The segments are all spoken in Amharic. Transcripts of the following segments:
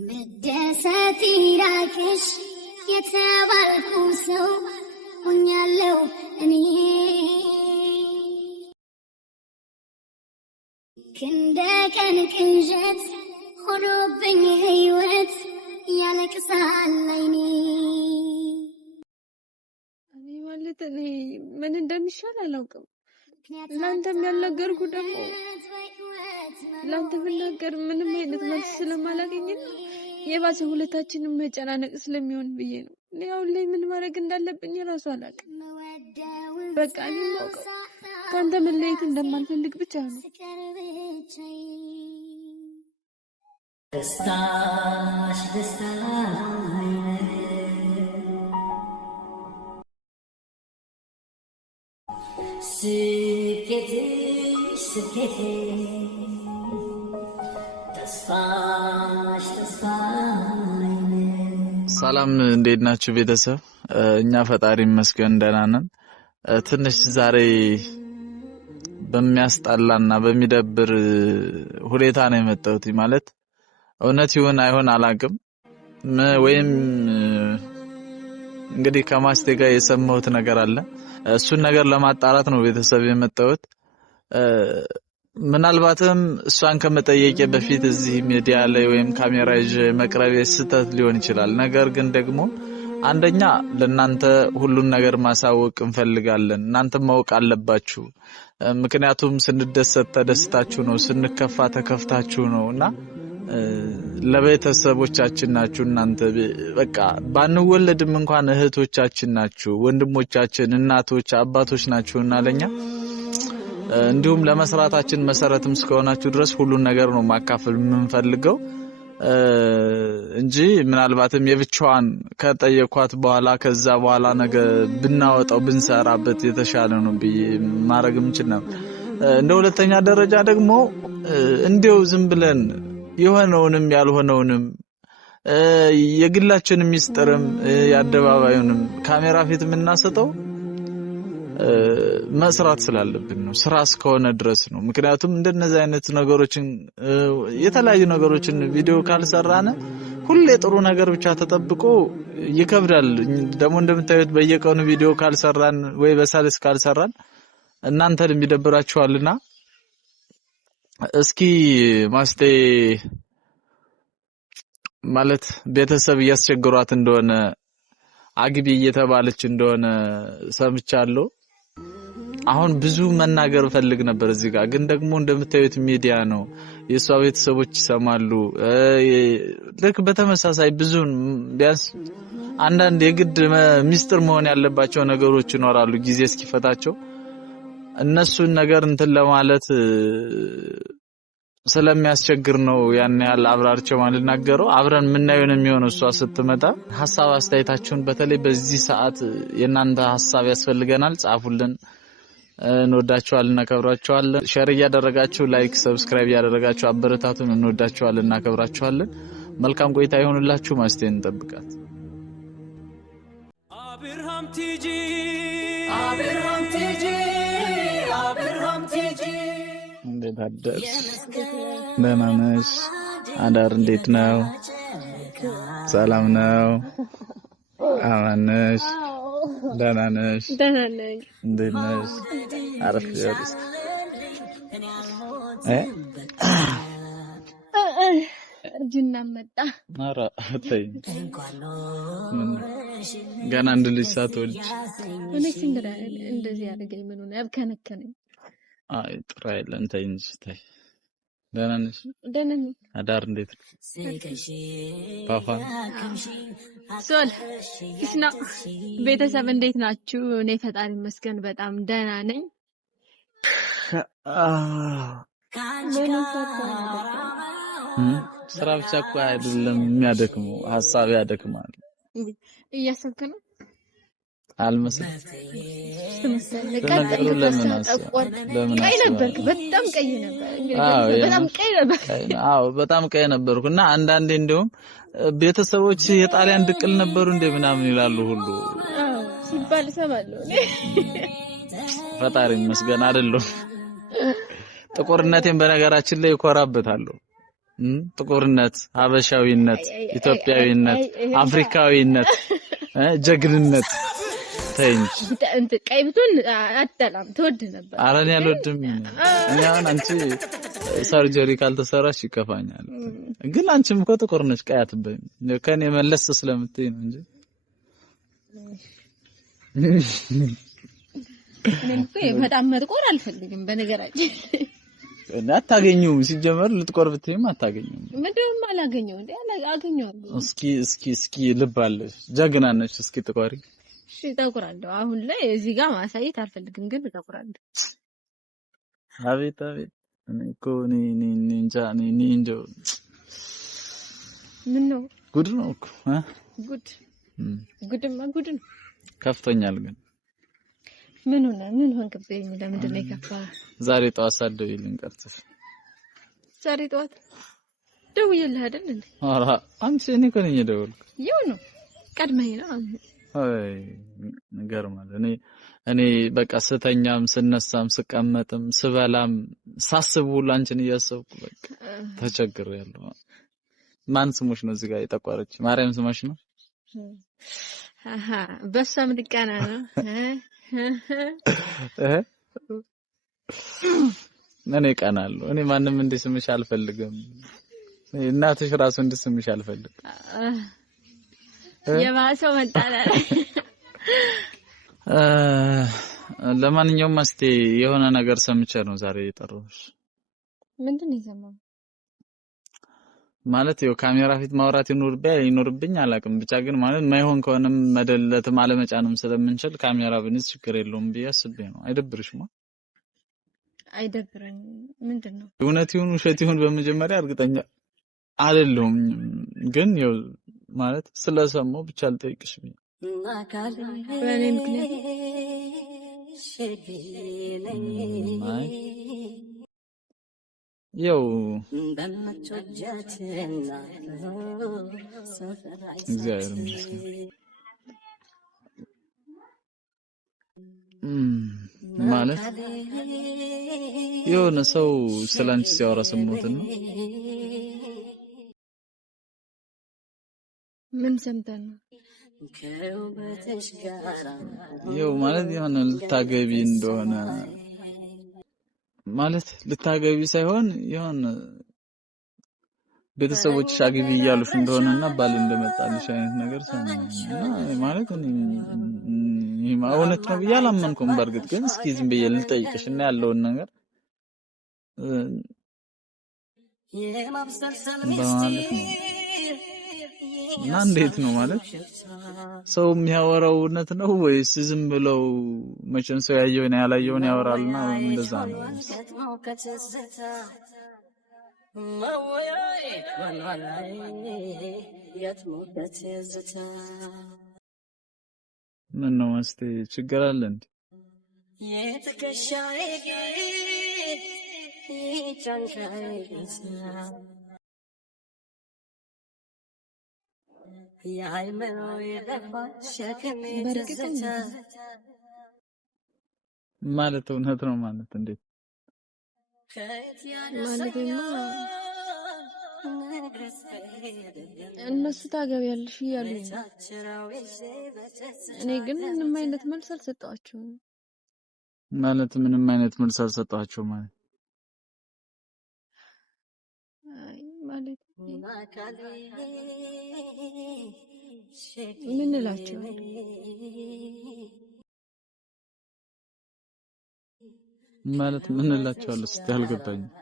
መደሰት ይራቅሽ የተባልኩ ሰው ሆኛለሁ እኔ ክንደ ቀን ቅንዠት ሆኖብኝ ህይወት ያለቅሳል አይኔ እኔ ማለት እኔ ምን እንደሚሻል አላውቅም። ላንተም ያልነገርኩ ደግሞ ላንተ ብናገር ምንም አይነት መልስ ስለማላገኝ የባሰ ሁለታችንም መጨናነቅ ስለሚሆን ብዬ ነው። እኔ አሁን ላይ ምን ማድረግ እንዳለብኝ ራሱ አላውቅም። በቃ እኔ የማውቀው ካንተ መለየት እንደማልፈልግ ብቻ ነው። ደስታሽ ደስታዬ ስኬትሽ ስኬቴ ተስፋሽ ተስፋዬ። ሰላም እንዴት ናችሁ ቤተሰብ? እኛ ፈጣሪ ይመስገን ደህና ነን። ትንሽ ዛሬ በሚያስጣላና በሚደብር ሁኔታ ነው የመጣሁት። ማለት እውነት ይሁን አይሆን አላውቅም። ወይም እንግዲህ ከማስቴ ጋር የሰማሁት ነገር አለ። እሱን ነገር ለማጣራት ነው ቤተሰብ የመጣሁት። ምናልባትም እሷን ከመጠየቄ በፊት እዚህ ሚዲያ ላይ ወይም ካሜራ ይዤ መቅረቤ ስህተት ሊሆን ይችላል። ነገር ግን ደግሞ አንደኛ ለናንተ ሁሉን ነገር ማሳወቅ እንፈልጋለን። እናንተ ማወቅ አለባችሁ። ምክንያቱም ስንደሰት ተደስታችሁ ነው፣ ስንከፋ ተከፍታችሁ ነውና ለቤተሰቦቻችን ናችሁ። እናንተ በቃ ባንወለድም እንኳን እህቶቻችን ናችሁ፣ ወንድሞቻችን፣ እናቶች፣ አባቶች ናችሁና ለኛ እንዲሁም ለመስራታችን መሰረትም እስከሆናችሁ ድረስ ሁሉን ነገር ነው ማካፈል የምንፈልገው እንጂ ምናልባትም የብቻዋን ከጠየኳት በኋላ ከዛ በኋላ ነገ ብናወጣው ብንሰራበት የተሻለ ነው ብዬ ማረግም እንችላለን። እንደ ሁለተኛ ደረጃ ደግሞ እንዴው ዝም ብለን የሆነውንም ያልሆነውንም የግላችንን ሚስጥርም ያደባባዩንም ካሜራ ፊት የምናሰጠው መስራት ስላለብን ነው፣ ስራ እስከሆነ ድረስ ነው። ምክንያቱም እንደነዚህ አይነት ነገሮችን የተለያዩ ነገሮችን ቪዲዮ ካልሰራነ ሁሌ ጥሩ ነገር ብቻ ተጠብቆ ይከብዳል። ደግሞ እንደምታዩት በየቀኑ ቪዲዮ ካልሰራን ወይ በሳልስ ካልሰራን እናንተን የሚደብራችኋልና እስኪ ማስቴ ማለት ቤተሰብ እያስቸገሯት እንደሆነ አግቢ እየተባለች እንደሆነ ሰምቻለሁ። አሁን ብዙ መናገር ፈልግ ነበር እዚህ ጋር፣ ግን ደግሞ እንደምታዩት ሚዲያ ነው፣ የሷ ቤተሰቦች ይሰማሉ። ልክ በተመሳሳይ ብዙ ቢያንስ አንዳንድ የግድ ሚስጥር መሆን ያለባቸው ነገሮች ይኖራሉ ጊዜ እስኪፈታቸው። እነሱን ነገር እንትን ለማለት ስለሚያስቸግር ነው ያን ያህል አብራርቸው ማለት ናገረው። አብረን ምናየው ነው የሚሆነው እሷ ስትመጣ። ሐሳብ አስተያየታችሁን በተለይ በዚህ ሰዓት የናንተ ሐሳብ ያስፈልገናል፣ ጻፉልን። እንወዳችኋለን፣ እናከብራችኋለን። ሼር እያደረጋችሁ ላይክ፣ ሰብስክራይብ እያደረጋችሁ አበረታቱን። እንወዳችኋለን፣ እናከብራችኋለን። መልካም ቆይታ ይሁንላችሁ። ማስቴን እንጠብቃት። አብርሃም ቲጂ እንዴት አደርሽ? ደህና ነሽ? አዳር እንዴት ነው? ሰላም ነው? አማን ነሽ? ደህና ነሽ? ደህና ነኝ። እንዴት ነሽ? አረፍ ያለሽ እርጅና መጣ። ኧረ ተይ ገና አንድ ልጅ ሳትወልጂ እኔ እንደዚህ ያደርገኝ ምን ሆነ? ያብከነከነኝ። አይ ጥሩ አይደለም። ተይ እንጂ ተይ። ደህና ነሽ? ደህና ነኝ። አዳር እንዴት ነው? ፓፓ ሶል kisna ቤተሰብ እንዴት ናችሁ? እኔ ፈጣሪ ይመስገን በጣም ደህና ነኝ። ስራ ብቻ እኮ አይደለም የሚያደክመው፣ ሐሳብ ያደክማል። እያሰብክ ነው አልመስልም። ቀይ ነበር፣ በጣም ቀይ ነበር። በጣም ቀይ ነበርኩና አንዳንዴ እንደውም ቤተሰቦች የጣሊያን ድቅል ነበሩ እንደ ምናምን ይላሉ ሁሉ ሲባል ሰማለሁ። ፈጣሪ ይመስገን አይደለም። ጥቁርነቴን በነገራችን ላይ እኮራበታለሁ። ጥቁርነት፣ ሀበሻዊነት፣ ኢትዮጵያዊነት፣ አፍሪካዊነት፣ ጀግንነት ተንጅ እንት ቀይ ብትሆን አጠላም ትወድ ነበር። ኧረ እኔ አልወድም። እኔ አሁን አንቺ ሰርጀሪ ካልተሰራሽ ይከፋኛል። ግን አንቺም እኮ ጥቁር ነሽ፣ ቀይ አትበይም። ከኔ መለስ ስለምትይ ነው እንጂ እኔም እኮ በጣም መጥቆር አልፈልግም በነገራችን። እና አታገኙም ሲጀመር ልትቆር ብትይም አታገኙም። ምንድነው አላገኘው እንዴ? አገኘዋለሁ። እስኪ ልብ አለሽ፣ ጀግና ነሽ። እስኪ ጥቆሪ። እሺ እጠቁራለሁ። አሁን ላይ እዚህ ጋር ማሳየት አልፈልግም፣ ግን እጠቁራለሁ። አቤት እኔ እኮ እንጃ እንደው ምን ነው ጉድ ነው እኮ ጉድማ ጉድ ነው። ከፍቶኛል ግን ምን ሆንክብኝ? ለምንድን ነው የከፋው? ዛሬ ጠዋት ሳትደውይልኝ ቀርተሽ። ዛሬ ጠዋት ደውዬልህ አይደል እንዴ? ኧረ አንቺ እኔ እኮ ነኝ የደወልኩ። ይኸው ነው ቀድመኝ ነው። አይ ይገርማል። እኔ በቃ ስተኛም ስነሳም ስቀመጥም ስበላም ሳስብ ሁሉ አንቺን እያሰብኩ በቃ ተቸግሬያለሁ። ማን ስሞሽ ነው እዚህ ጋር የጠቋረች? ማርያም ስሞሽ ነው? አሃ በሷም ልቃና ነው። እኔ ቀናለሁ። እኔ ማንም እንዲስምሽ አልፈልግም። እናትሽ ራሱ እንዲስምሽ አልፈልግም። የባሰው መጣላ። ለማንኛውም እስቲ የሆነ ነገር ሰምቼ ነው ዛሬ የጠራሁሽ። ምንድን ነው የሰማው? ማለት ያው ካሜራ ፊት ማውራት ይኖርብኝ አላውቅም። ብቻ ግን ማለት ማይሆን ከሆነም መደለትም አለመጫንም ስለምንችል ካሜራ ብንይዝ ችግር የለውም ብዬ አስቤ ነው። አይደብርሽማ? አይደብረኝም። ምንድነው? እውነት ይሁን ውሸት ይሁን በመጀመሪያ እርግጠኛ አይደለሁም፣ ግን ያው ማለት ስለሰማው ብቻ ልጠይቅሽ ብዬ በእኔ ምክንያት ያው እግዚአብሔር ይመስገን ማለት የሆነ ሰው ስላንቺ ሲያወራ ሰሞኑን ነው። ምን ሰምተን ነው? ያው ማለት የሆነ ልታገቢ እንደሆነ ማለት ልታገቢ ሳይሆን የሆነ ቤተሰቦች አግቢ እያሉሽ እንደሆነና ባል እንደመጣልሽ አይነት ነገር ሰማሁና ማለት እኔ እውነት ነው ብዬ አላመንኩም። በእርግጥ ግን እስኪ ዝም ብዬ ልጠይቅሽ እና ያለውን ነገር በማለት ነው። እና እንዴት ነው ማለት ሰው የሚያወራው እውነት ነው ወይስ ዝም ብለው መቼም ሰው ያየውን ያላየውን ያወራልና እንደዛ ነው? ምን ነው እስቲ ችግር አለ እንዴ? ማለት እውነት ነው ማለት እንዴት ማለቴማ እነሱ ታገቢያለሽ እያሉኝ ነው። እኔ ግን ምንም አይነት መልስ አልሰጠኋቸውም። ማለት ምንም አይነት መልስ አልሰጠኋቸውም ማለት አይ ማለት ምን እላቸው ማለት ምን እላቸዋለሁ እስቲ አልገባኝም።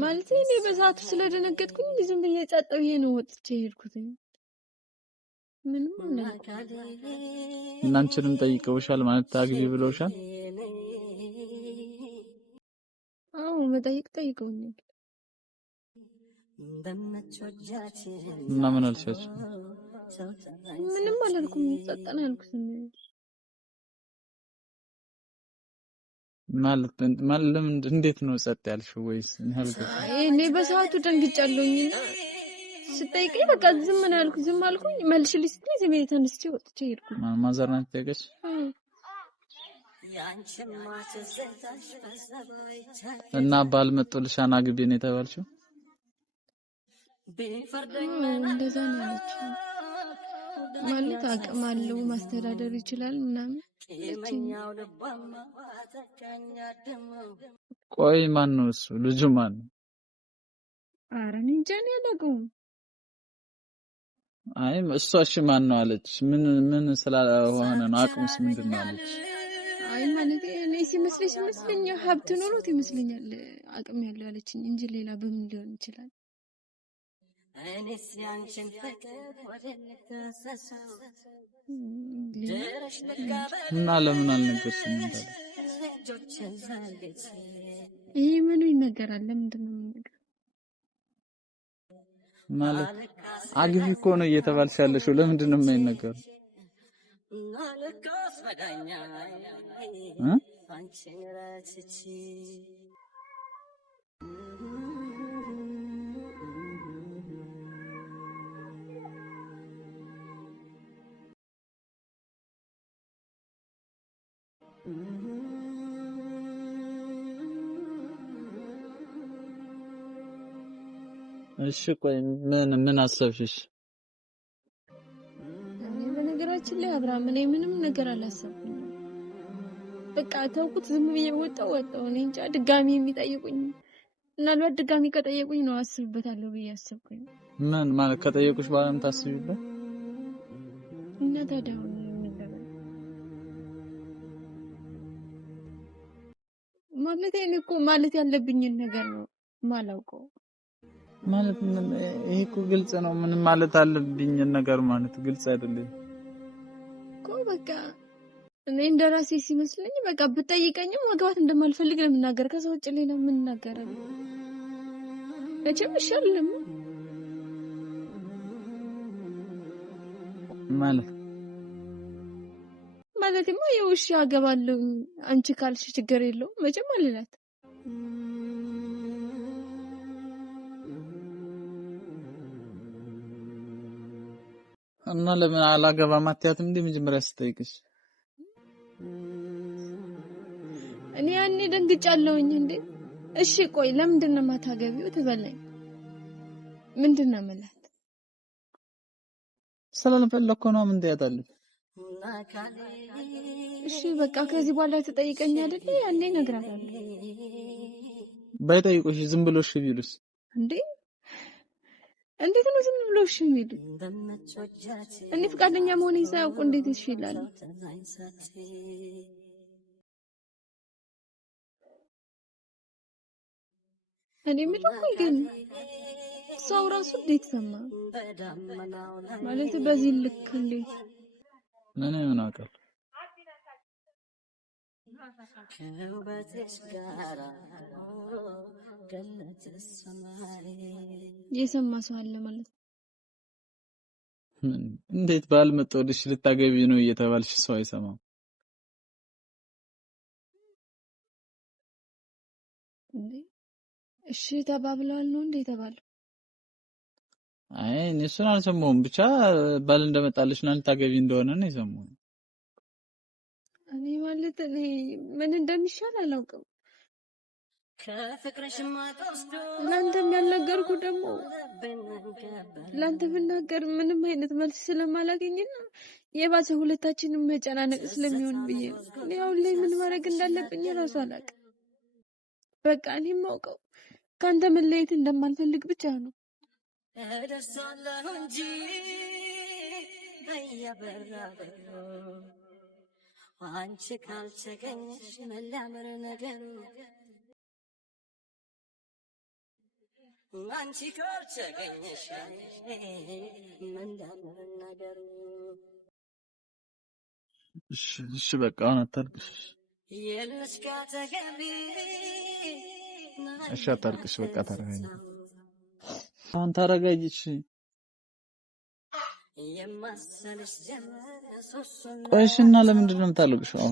ማለት እኔ በዛቱ ስለደነገጥኩኝ ዝም ብዬ ጸጥ ብዬ ነው ወጥቼ ሄድኩት። ምንም እናንቺንም ጠይቀውሻል ማለት ታግቢ ብለውሻል? አዎ መጠየቅ ጠይቀውኛል። እና ምን አልሻቸው? ምንም አላልኩም፣ ጸጥ ነው ያልኩት። ማለት ለምን እንዴት ነው ጸጥ ያልሽው? ወይስ እኔ በሰዓቱ ደንግጫለሁኝና ስጠይቀኝ በቃ ዝም ነው ያልኩት። ዝም አልኩኝ። መልሽልኝ ስትይ ዝም ብዬ ተነስቼ ወጥቼ ሄድኩ። ማዘር ናት ጠየቀች? እና ባል መጥቶልሽ አናግቢ ነው የተባልሽው? እንደዛ ነው ያለችው። ማለት አቅም አለው ማስተዳደር ይችላል ምናምን። ቆይ ማን ነው እሱ? ልጁ ማን ነው? ኧረ እኔ እንጃ ነው ያላውቀው። አይ እሷ እሺ ማን ነው አለች? ምን ስላልሆነ ነው? አቅሙስ ምንድነው አለች? አይ ማለት እኔ ሲመስለኝ ሀብት ኖሮት ይመስለኛል አቅም ያለው ያለችኝ እንጂ ሌላ በምን ሊሆን ይችላል? እና ለምን አልነገርሽም እንዳለ? ይሄ ምኑ ይነገራል? ለምንድን ነው የምነግረው? ማለት አግቢ እኮ ነው እየተባልሽ ያለሽው፣ ለምንድን ነው የማይነገረው? እሺ ቆይ ምን አሰብሽ? በነገራችን ላይ አብርሃም እኔ ምንም ነገር አላሰብኩም። በቃ ተውኩት፣ ዝም ብዬ ወጣው። እኔ እንጃ ድጋሚ የሚጠይቁኝ ምናልባት ድጋሚ ከጠየቁኝ ነው አስብበታለሁ ብዬ አሰብኩኝ። ምን ማለት ከጠየቁሽ በኋላ ታስቢበት? እና ታዲያ ማለት እኔ እኮ ማለት ያለብኝን ነገር ነው ማላውቀው። ማለት ይሄ እኮ ግልጽ ነው። ምን ማለት አለብኝ ነገር ማለት ግልጽ አይደለም እኮ። በቃ እኔ እንደራሴ ሲመስለኝ በቃ ብጠይቀኝም ማግባት እንደማልፈልግ ነው የምናገር። ከዛ ውጭ ሌላ ምን እናገራለሁ? እቺም ይሻልም ማለትማ የውሽ አገባለሁ አንቺ ካልሽ ችግር የለውም መቼም አልላት። እና ለምን አላገባም አትያትም እንዴ መጀመሪያ ስትጠይቅሽ? እኔ ያኔ ደንግጫለሁኝ እንዴ። እሺ ቆይ ለምንድን ነው የማታገቢው ትበለኝ? ምንድን ነው የምላት? ስላልፈለኩ ነው። ምን ትያታለሽ? እሺ በቃ ከዚህ በኋላ ተጠይቀኝ አይደል? ያኔ እነግራታለሁ። ባይጠይቁሽ ዝም ብሎ እሺ ቢሉስ? እንዴት ነው ዝም ብሎ እሺ የሚሉ? እኔ ፍቃደኛ መሆኔን ሳያውቁ እንዴት እሺ ይላሉ? እኔ የምለው ግን ሰው ራሱ እንዴት ሰማ ማለት በዚህ ልክ እንዴት ምን አውቃለሁ? የሰማ ሰው አለ ማለት እንዴት ባልመጣልሽ ልታገቢ ነው እየተባልሽ ሰው አይሰማም? እሺ ተባብለዋል ነው እንዴ ተባለው? አይ እሱን አልሰማሁም። ብቻ ባል እንደመጣልሽ እና ልታገቢ እንደሆነ ነው የሰማሁት። እኔ ማለት ምን እንደሚሻል አላውቅም። ለአንተም ያልነገርኩ ደግሞ ለአንተ ብናገር ምንም አይነት መልስ ስለማላገኝና የባሰ ሁለታችንም መጨናነቅ ስለሚሆን ብዬ ነው። እኔ አሁን ላይ ምን ማድረግ እንዳለብኝ ራሱ አላውቅም። በቃ እኔ የማውቀው ከአንተ መለየት እንደማልፈልግ ብቻ ነው። እደርሳለሁ እንጂ በየበራበሩ አንቺ ካልተገኘሽ መላመር ነገሩ አንቺ ካልተገኘሽ መላመር ነገሩ። እሺ በቃ አሁን አታልቅሽ። የለሽ ካተገቢ እሺ አታልቅሽ። በቃ ተረጋጊ። አሁን ተረጋጊሽ። ቆይሽና ለምንድን ነው የምታለቅሽው?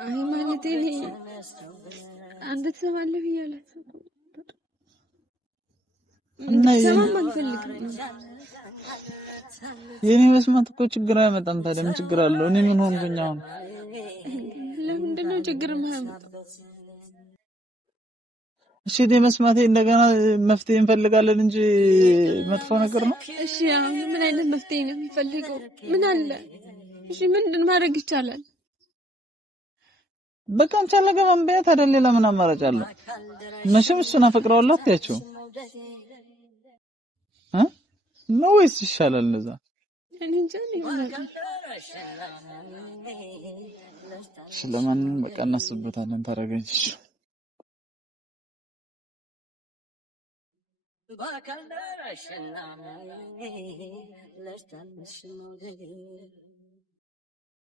አይ ማለት አንተ ትሰማለህ ብያለሁ እና ሰማም አልፈልግም። የኔ መስማት እኮ ችግር አይመጣም። ታዲያ ምን ችግር አለው? እኔ ምን ሆንኩኝ አሁን? ምንድነው ችግር የማያመጣው? እሺ እኔ መስማቴ እንደገና መፍትሄ እንፈልጋለን እንጂ መጥፎ ነገር ነው? እሺ አሁን ምን አይነት መፍትሄ ነው የምፈልገው? ምን አለ? እሺ ምንድን ማድረግ ይቻላል? በቃ አንቺ አለገባም በያት አይደል? ሌላ ምን አማራጭ አለው? መቼም እሱን አፈቅረዋለሁ አትያቸው ነው ወይስ ይሻላል እንደዛ? እኔ እንጃ ነው። ስለማንም በቃ እናስብበታለን። ታረጋግሽ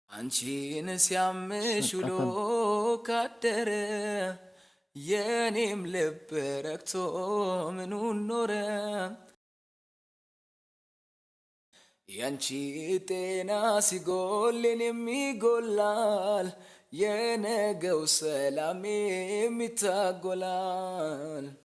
አንቺን ሲያምሽ ውሎ ካደረ የኔም ልብ ረክቶ ምኑን ኖረ ያንቺ ጤና ሲጎል የኔም ይጎላል የነገው ሰላሜም ይታጎላል